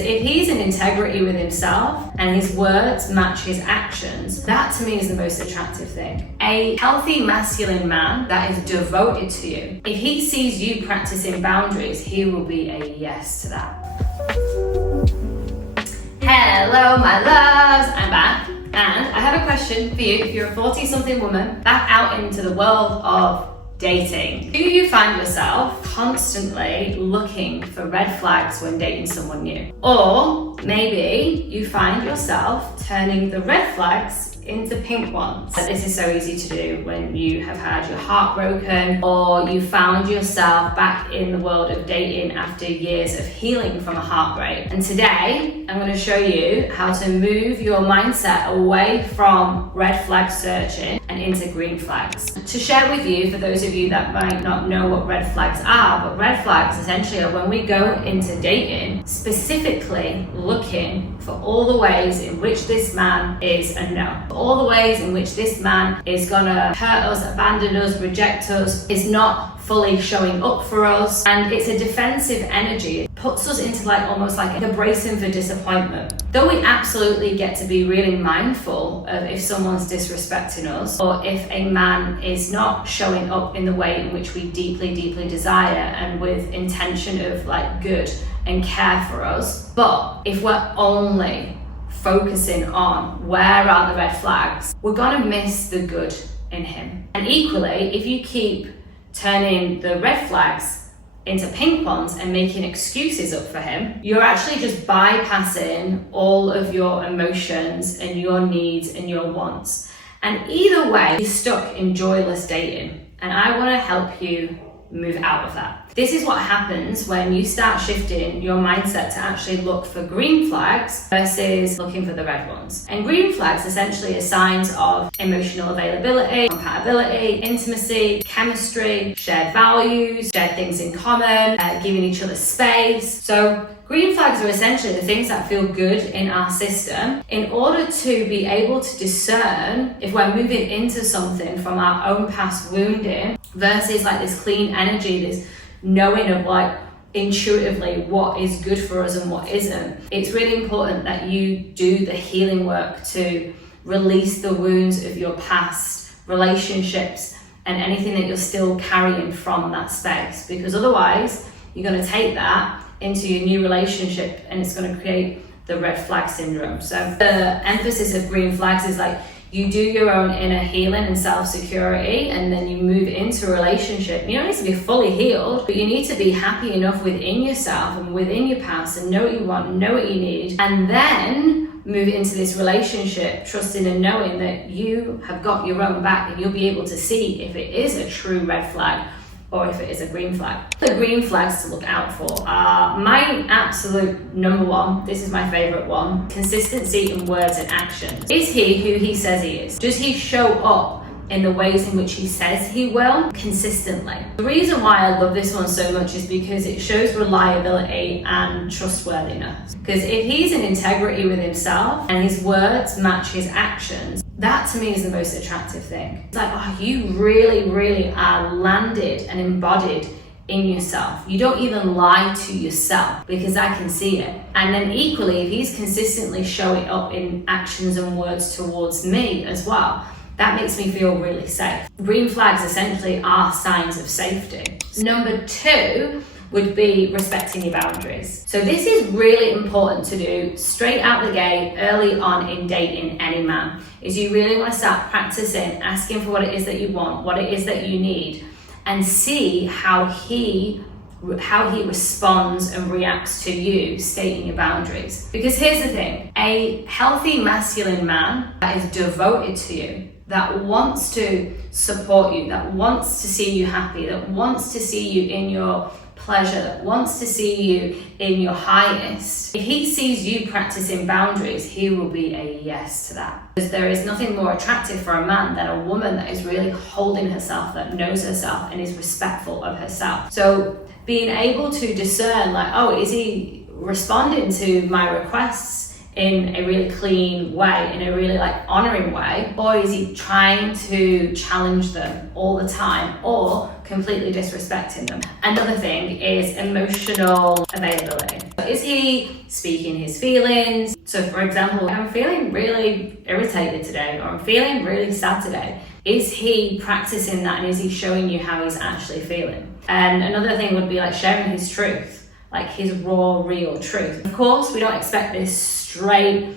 If he's in integrity with himself and his words match his actions, that to me is the most attractive thing. A healthy masculine man that is devoted to you. If he sees you practicing boundaries, he will be a yes to that. Hello, my loves, I'm back. And I have a question for you. If you're a 40-something woman back out into the world of dating, do you find yourself constantly looking for red flags when dating someone new? Or maybe you find yourself turning the red flags into pink ones. This is so easy to do when you have had your heart broken, or you found yourself back in the world of dating after years of healing from a heartbreak. And today I'm going to show you how to move your mindset away from red flag searching and into green flags. To share with you, for those of you that might not know what red flags are, but red flags essentially are when we go into dating specifically looking for all the ways in which this man is a no. All the ways in which this man is gonna hurt us, abandon us, reject us, is not fully showing up for us, and it's a defensive energy. It puts us into almost like a bracing for disappointment. Though we absolutely get to be really mindful of if someone's disrespecting us, or if a man is not showing up in the way in which we deeply, deeply desire and with intention of good and care for us. But if we're only focusing on where are the red flags, we're gonna miss the good in him. And equally, if you keep turning the red flags into pink ones and making excuses up for him, you're actually just bypassing all of your emotions and your needs and your wants. And either way, you're stuck in joyless dating. And I want to help you move out of that. This is what happens when you start shifting your mindset to actually look for green flags versus looking for the red ones. And green flags essentially are signs of emotional availability, compatibility, intimacy, chemistry, shared values, shared things in common, giving each other space. So green flags are essentially the things that feel good in our system in order to be able to discern if we're moving into something from our own past wounding versus this clean energy, this knowing of intuitively what is good for us and what isn't. It's really important that you do the healing work to release the wounds of your past relationships and anything that you're still carrying from that space, because otherwise you're going to take that into your new relationship and it's going to create the red flag syndrome. So the emphasis of green flags is you do your own inner healing and self-security, and then you move into a relationship. You don't need to be fully healed, but you need to be happy enough within yourself and within your past and know what you want, know what you need, and then move into this relationship trusting and knowing that you have got your own back and you'll be able to see if it is a true red flag or if it is a green flag. The green flags to look out for are my absolute number one. This is my favorite one: consistency in words and actions. Is he who he says he is? Does he show up in the ways in which he says he will consistently? The reason why I love this one so much is because it shows reliability and trustworthiness. Because if he's in integrity with himself and his words match his actions, that to me is the most attractive thing. It's you really, really are landed and embodied in yourself. You don't even lie to yourself because I can see it. And then equally, if he's consistently showing up in actions and words towards me as well, that makes me feel really safe. Green flags essentially are signs of safety. Number two would be respecting your boundaries. So this is really important to do straight out the gate, early on in dating any man, is you really want to start practicing asking for what it is that you want, what it is that you need, and see how he responds and reacts to you stating your boundaries. Because here's the thing, a healthy masculine man that is devoted to you, that wants to support you, that wants to see you happy, that wants to see you in your pleasure, that wants to see you in your highest, if he sees you practicing boundaries, he will be a yes to that. Because there is nothing more attractive for a man than a woman that is really holding herself, that knows herself and is respectful of herself. So being able to discern is he responding to my requests in a really clean way, in a really honoring way, or is he trying to challenge them all the time, or completely disrespecting them. Another thing is emotional availability. Is he speaking his feelings? So for example, I'm feeling really irritated today, or I'm feeling really sad today. Is he practicing that, and is he showing you how he's actually feeling? And another thing would be like sharing his truth, like his raw, real truth. Of course, we don't expect this straight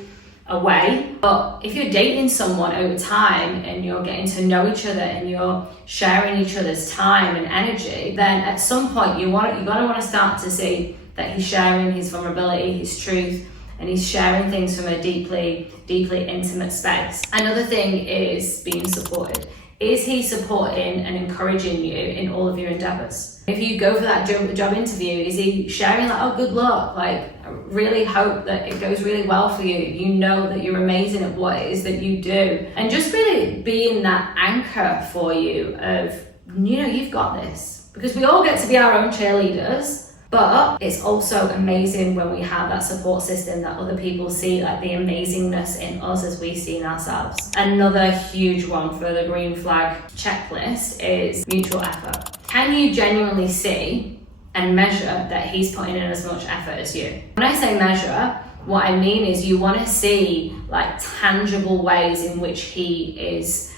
away, but if you're dating someone over time and you're getting to know each other and you're sharing each other's time and energy, then at some point you gotta want to start to see that he's sharing his vulnerability, his truth, and he's sharing things from a deeply intimate space. Another thing is being supported. Is he supporting and encouraging you in all of your endeavors? If you go for that job interview, is he sharing like, oh, good luck, like, I really hope that it goes really well for you. You know that you're amazing at what it is that you do. And just really being that anchor for you of, you've got this. Because we all get to be our own cheerleaders, but it's also amazing when we have that support system that other people see, like the amazingness in us as we see in ourselves. Another huge one for the green flag checklist is mutual effort. Can you genuinely see and measure that he's putting in as much effort as you? When I say measure, what I mean is you want to see like tangible ways in which he is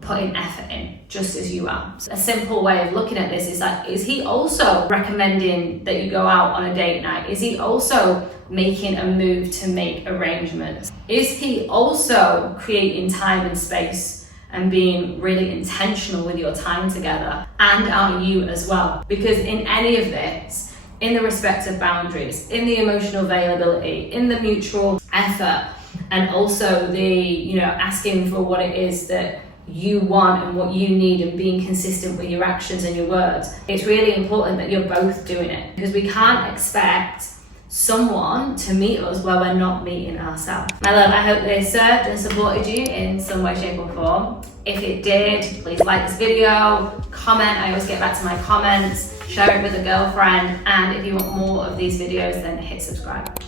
putting effort in, just as you are. So a simple way of looking at this is like, is he also recommending that you go out on a date night? Is he also making a move to make arrangements? Is he also creating time and space and being really intentional with your time together? And are you as well? Because in any of this, in the respect of boundaries, in the emotional availability, in the mutual effort, and also the, asking for what it is that you want and what you need, and being consistent with your actions and your words, it's really important that you're both doing it, because we can't expect someone to meet us where we're not meeting ourselves. My love, I hope this served and supported you in some way, shape or form. If it did, please like this video, comment. I always get back to my comments, share it with a girlfriend, and if you want more of these videos, then hit subscribe.